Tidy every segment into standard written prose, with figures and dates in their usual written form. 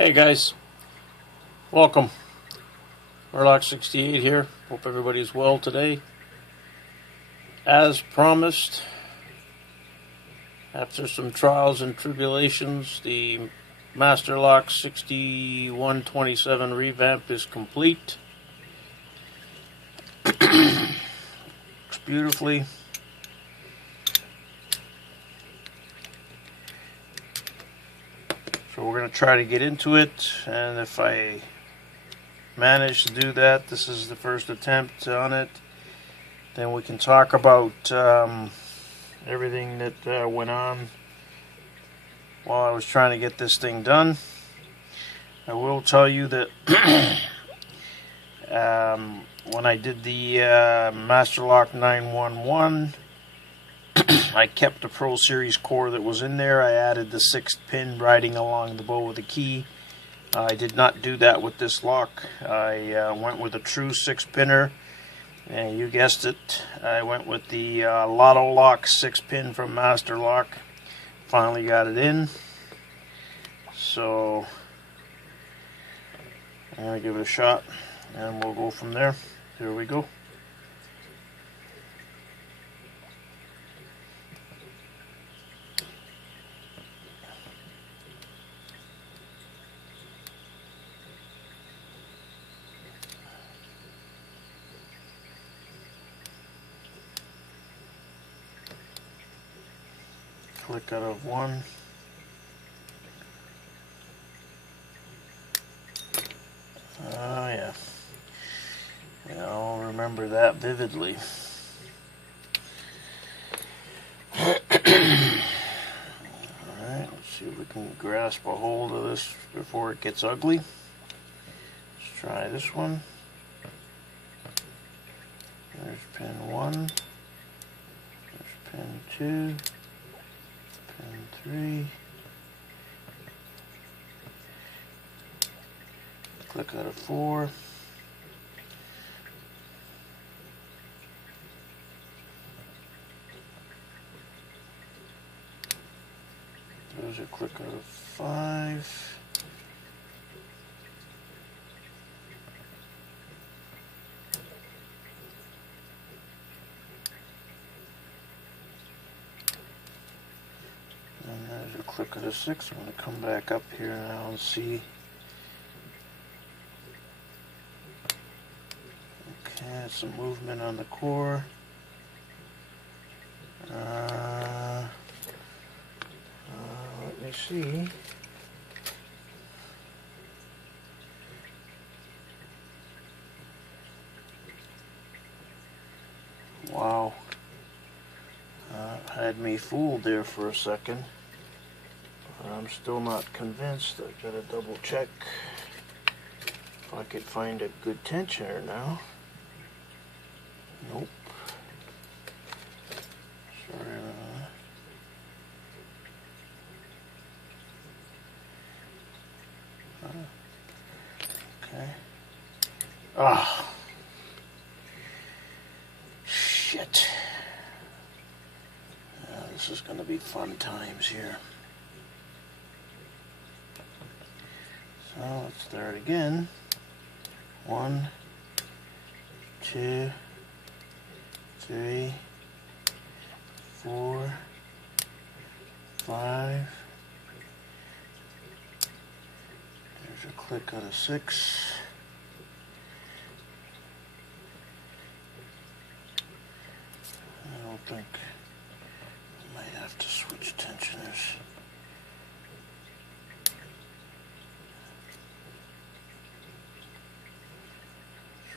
Hey guys, welcome. MUR-LOCK 68 here. Hope everybody's well today. As promised, after some trials and tribulations, the MUR-LOCK 6127 revamp is complete. Works beautifully. So we're going to try to get into it, and if I manage to do that, this is the first attempt on it, then we can talk about everything that went on while I was trying to get this thing done. I will tell you that when I did the MUR-LOCK 911, I kept the Pro Series core that was in there. I added the 6th pin riding along the bow of the key. I did not do that with this lock. I went with a true 6-pinner, and you guessed it, I went with the LOTO lock 6-pin from MUR-LOCK. Finally got it in, so I'm going to give it a shot, and we'll go from there. Here we go. Click out of 1. Oh yeah. I'll remember that vividly. Alright, let's see if we can grasp a hold of this before it gets ugly. Let's try this one. There's pin 1. There's pin 2. Pin 3. Click out of 4. There's a click out of 5. And there's a click out of 6. I'm going to come back up here now and see. Okay, some movement on the core. Let me see. Wow. Had me fooled there for a second. I'm still not convinced. I've got to double check if I could find a good tensioner now. Nope. Sorry about that. Okay. Ah. Shit. This is going to be fun times here. So let's start again. 1, 2, 3, 4, 5. There's a click out of 6. I don't think I might have to switch tensioners. It's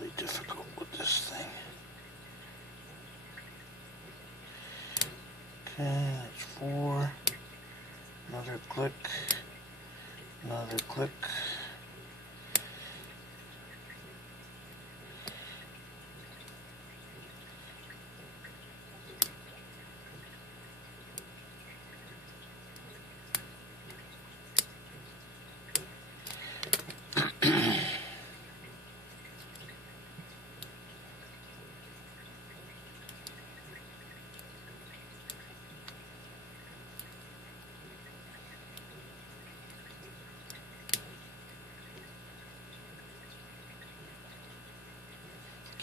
really difficult with this thing. Okay, that's 4. Another click. Another click.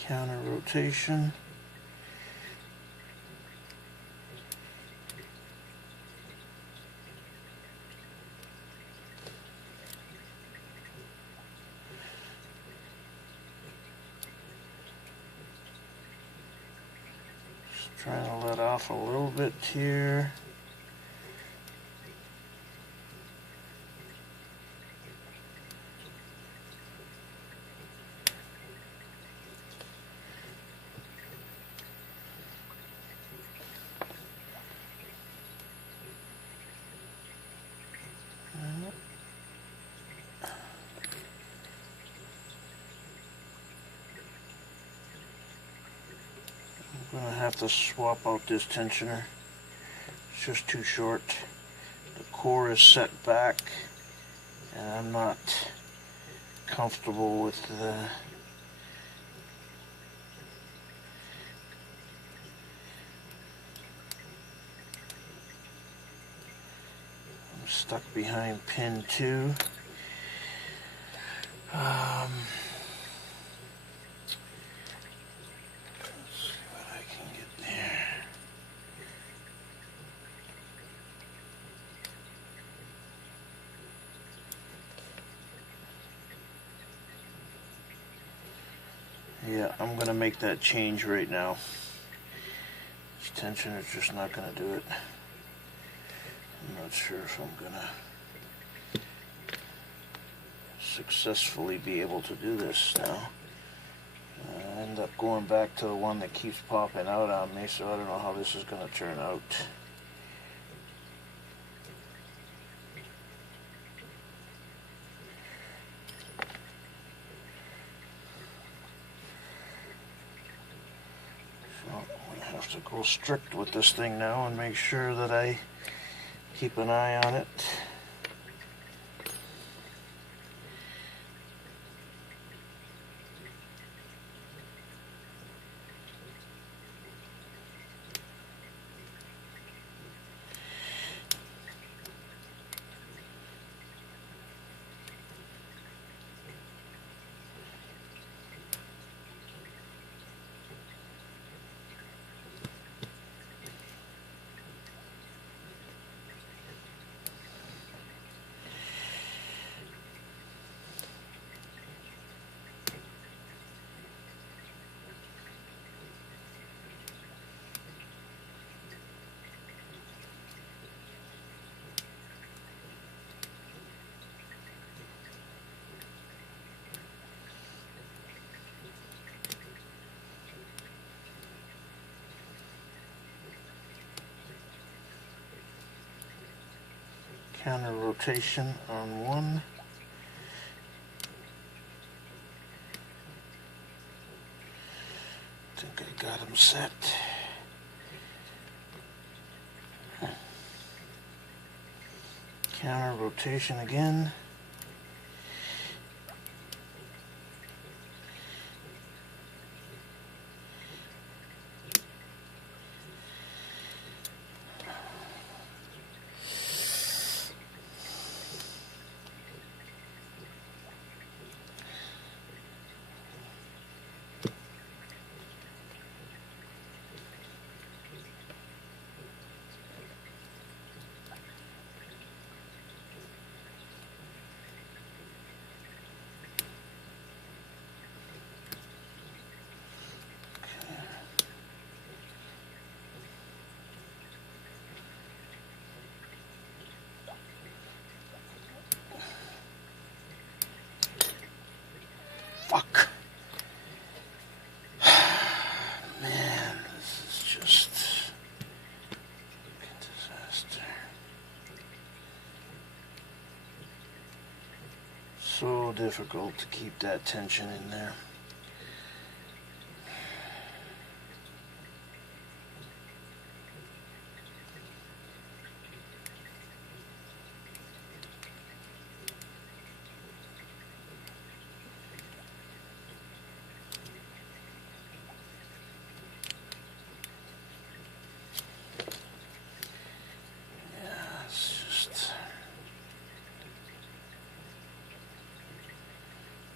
Counter rotation. Just trying to let off a little bit here. I'm going to have to swap out this tensioner. It's just too short. The core is set back and I'm not comfortable with the I'm stuck behind pin 2. Yeah, I'm going to make that change right now. This tension is just not going to do it. I'm not sure if I'm going to successfully be able to do this now. I end up going back to the one that keeps popping out on me, so I don't know how this is going to turn out. To go strict with this thing now and make sure that I keep an eye on it. Counter rotation on one. I think I got him set. Counter rotation again. Fuck. Man, this is just a disaster. So difficult to keep that tension in there.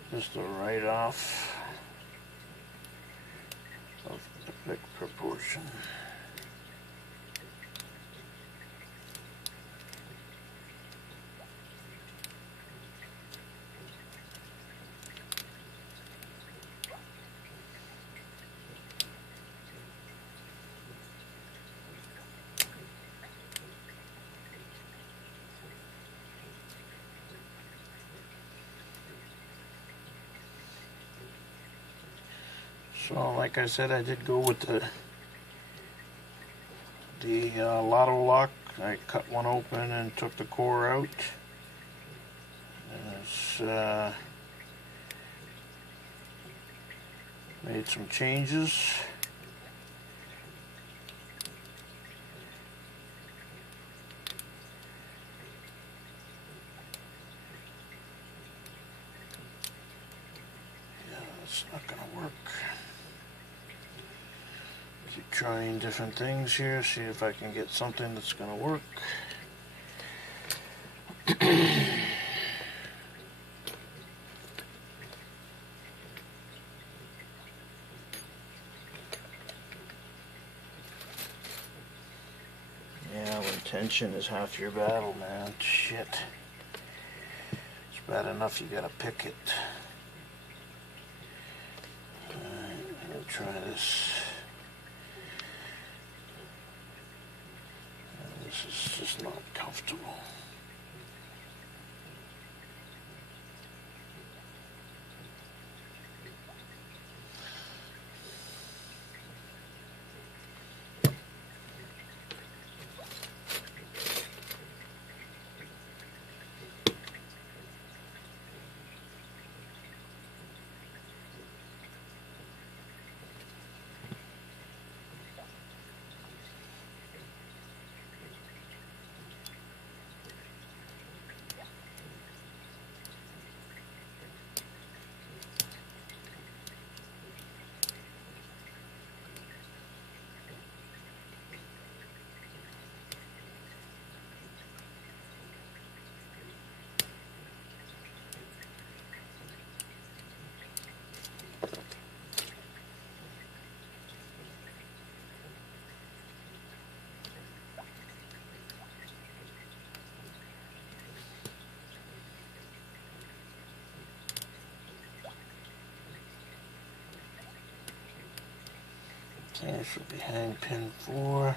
Just a write-off. Perfect proportion. So, like I said, I did go with the LOTO lock. I cut one open and took the core out. Made some changes. Yeah, that's not gonna work. Keep trying different things here, see if I can get something that's gonna work. Yeah, when tension is half your battle, man. Shit. It's bad enough you gotta pick it. Alright, we'll try this. This is just not comfortable. Okay, this should be hang pin 4.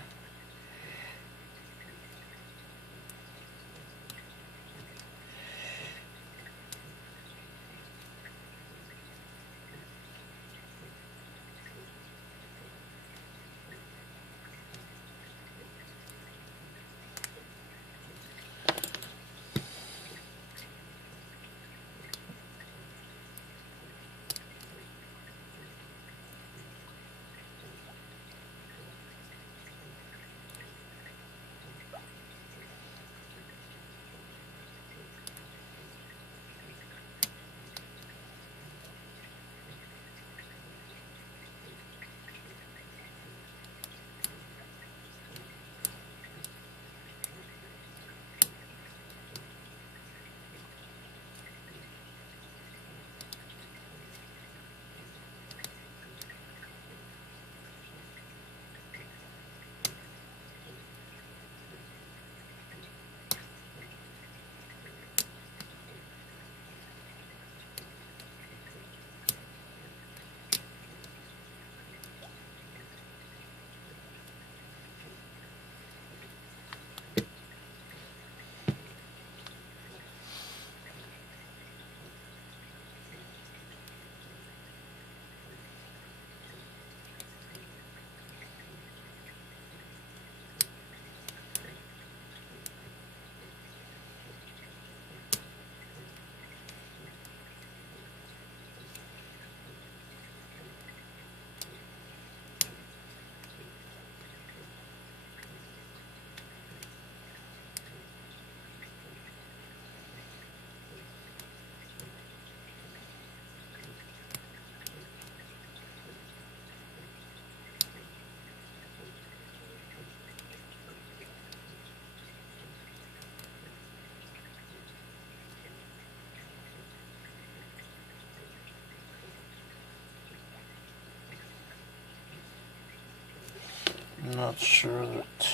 I'm not sure that...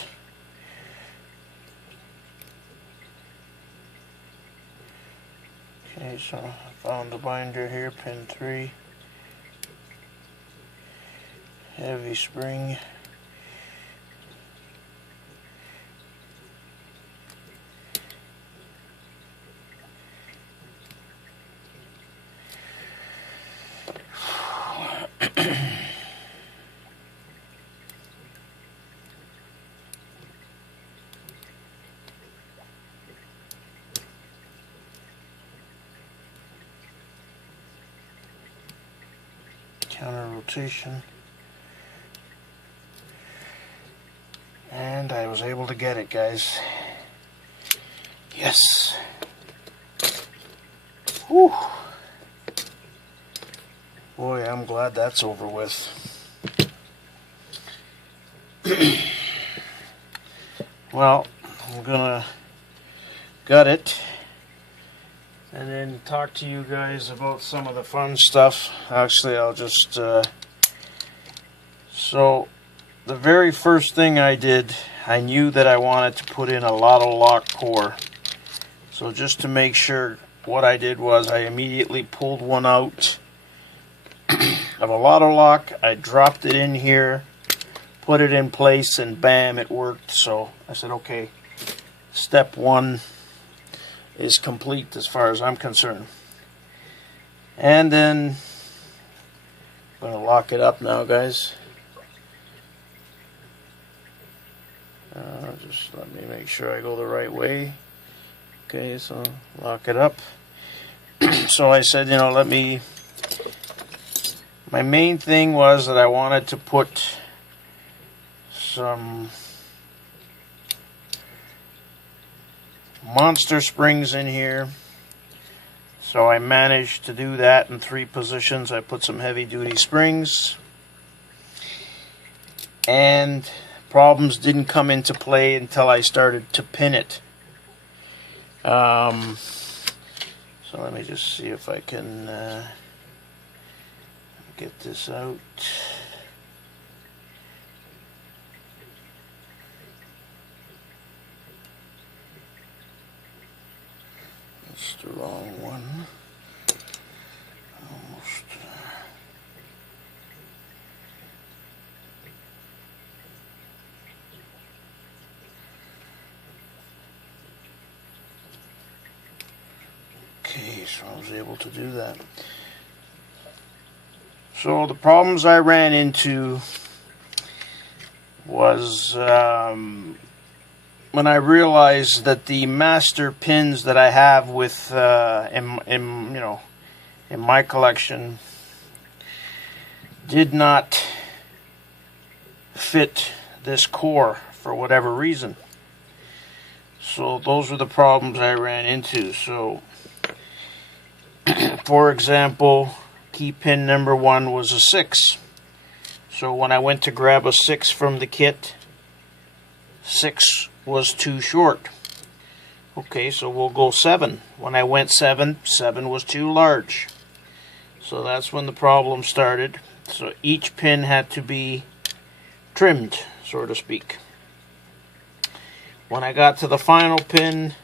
Okay, so I found the binder here, pin 3. Heavy spring. Counter rotation, and I was able to get it, guys. Yes. Whew. Boy, I'm glad that's over with. Well, I'm gonna gut it and then talk to you guys about some of the fun stuff. Actually, I'll just so the very first thing I did, I knew that I wanted to put in a LOTO-LOCK core. So just to make sure, what I did was I immediately pulled one out of a LOTO-LOCK. I dropped it in here, put it in place, and bam, it worked. So I said, okay, step 1 is complete as far as I'm concerned. And then I'm going to lock it up now, guys. Just let me make sure I go the right way. Okay, so lock it up. So I said, you know, my main thing was that I wanted to put some monster springs in here. So I managed to do that in 3 positions. I put some heavy duty springs, and problems didn't come into play until I started to pin it. So let me just see if I can get this out. That's the wrong one. Almost. Okay, so I was able to do that. So the problems I ran into was when I realized that the master pins that I have with in my collection did not fit this core for whatever reason. So those were the problems I ran into. So for example, key pin number 1 was a 6. So when I went to grab a 6 from the kit, 6 was too short. Okay, so we'll go 7. When I went 7, 7 was too large. So that's when the problem started. So each pin had to be trimmed, so to speak. When I got to the final pin,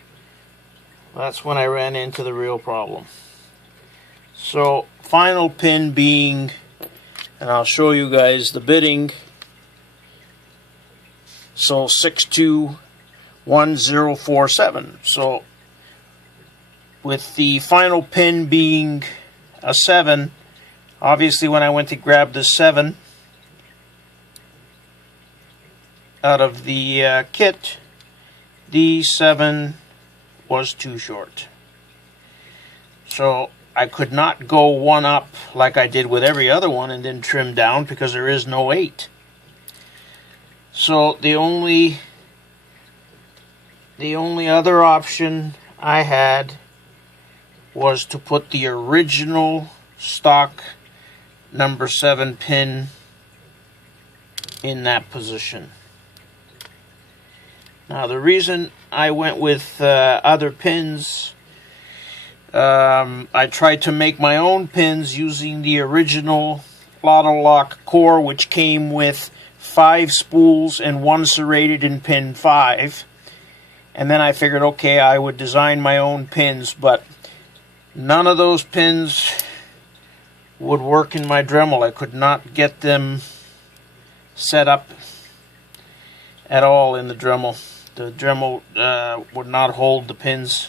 that's when I ran into the real problem. So final pin being, and I'll show you guys the bitting. So 621047. So with the final pin being a 7, obviously when I went to grab the 7 out of the kit, the 7 was too short. So I could not go one up like I did with every other one and then trim down, because there is no 8. So the only other option I had was to put the original stock number 7 pin in that position. Now the reason I went with other pins, I tried to make my own pins using the original LOTO-LOCK core, which came with 5 spools and 1 serrated in pin 5. And then I figured, okay, I would design my own pins, but none of those pins would work in my Dremel. I could not get them set up at all in the Dremel. The Dremel would not hold the pins.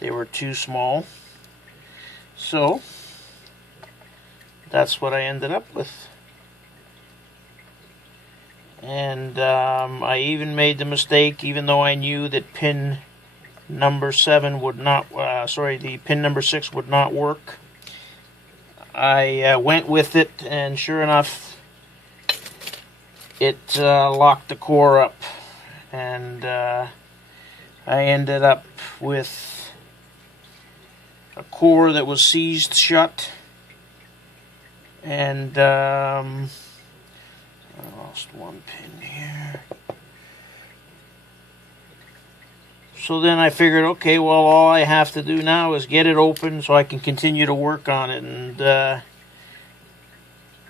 They were too small. So that's what I ended up with. And I even made the mistake, even though I knew that pin number 7 would not, the pin number 6 would not work. I went with it, and sure enough, it locked the core up. And I ended up with a core that was seized shut. And I lost one pin here. So then I figured, okay, well, all I have to do now is get it open so I can continue to work on it. And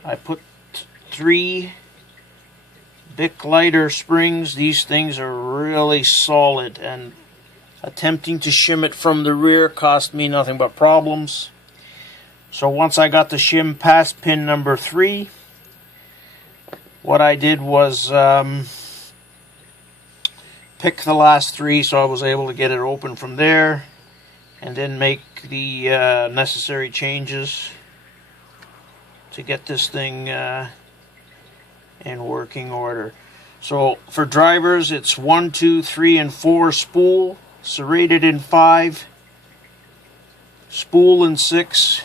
I put 3 Bic lighter springs. These things are really solid, and attempting to shim it from the rear cost me nothing but problems. So once I got the shim past pin number 3, what I did was pick the last 3, so I was able to get it open from there, and then make the necessary changes to get this thing in working order. So for drivers, it's 1, 2, 3, and 4 spool, serrated in 5, spool in 6,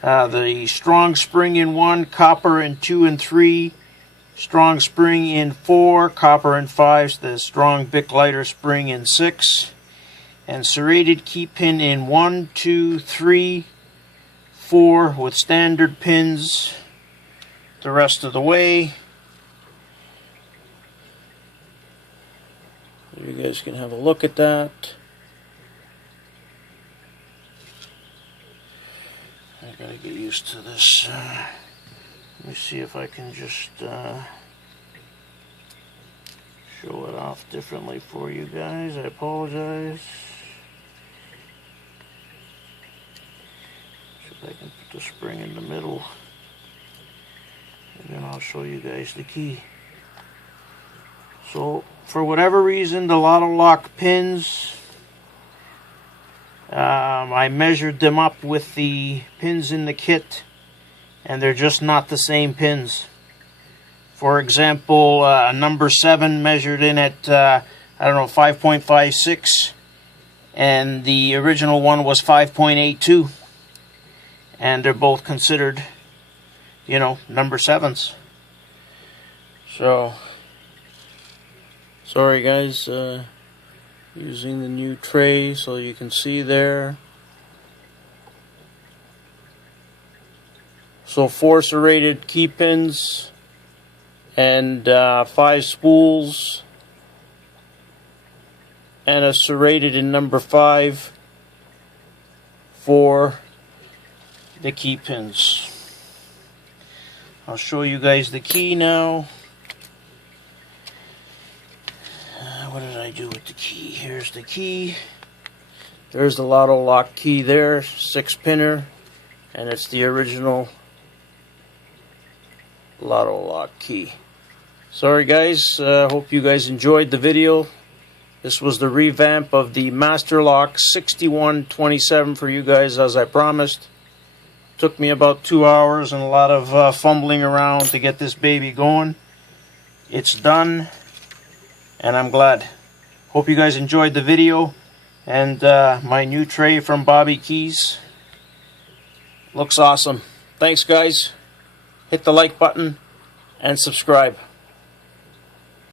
the strong spring in 1, copper in 2 and 3, strong spring in 4, copper in 5, the strong Bic lighter spring in 6, and serrated key pin in 1, 2, 3, 4 with standard pins the rest of the way. You guys can have a look at that. I gotta get used to this. Let me see if I can just show it off differently for you guys. I apologize. See if I can put the spring in the middle, and then I'll show you guys the key. So for whatever reason, the LOTO-LOCK pins, I measured them up with the pins in the kit, and they're just not the same pins. For example, number 7 measured in at, 5.56, and the original one was 5.82, and they're both considered, number 7s. So, sorry guys, using the new tray so you can see there. So 4 serrated key pins and 5 spools and a serrated in number 5 for the key pins. I'll show you guys the key now. What did I do with the key? Here's the key. There's the LOTO-LOCK key there, 6-pinner, and it's the original LOTO-LOCK key. Sorry guys, hope you guys enjoyed the video. This was the revamp of the MUR-LOCK 6127 for you guys, as I promised. Took me about 2 hours and a lot of fumbling around to get this baby going. It's done, and I'm glad. Hope you guys enjoyed the video, and my new tray from Bobby Keys looks awesome. Thanks guys. Hit the like button and subscribe.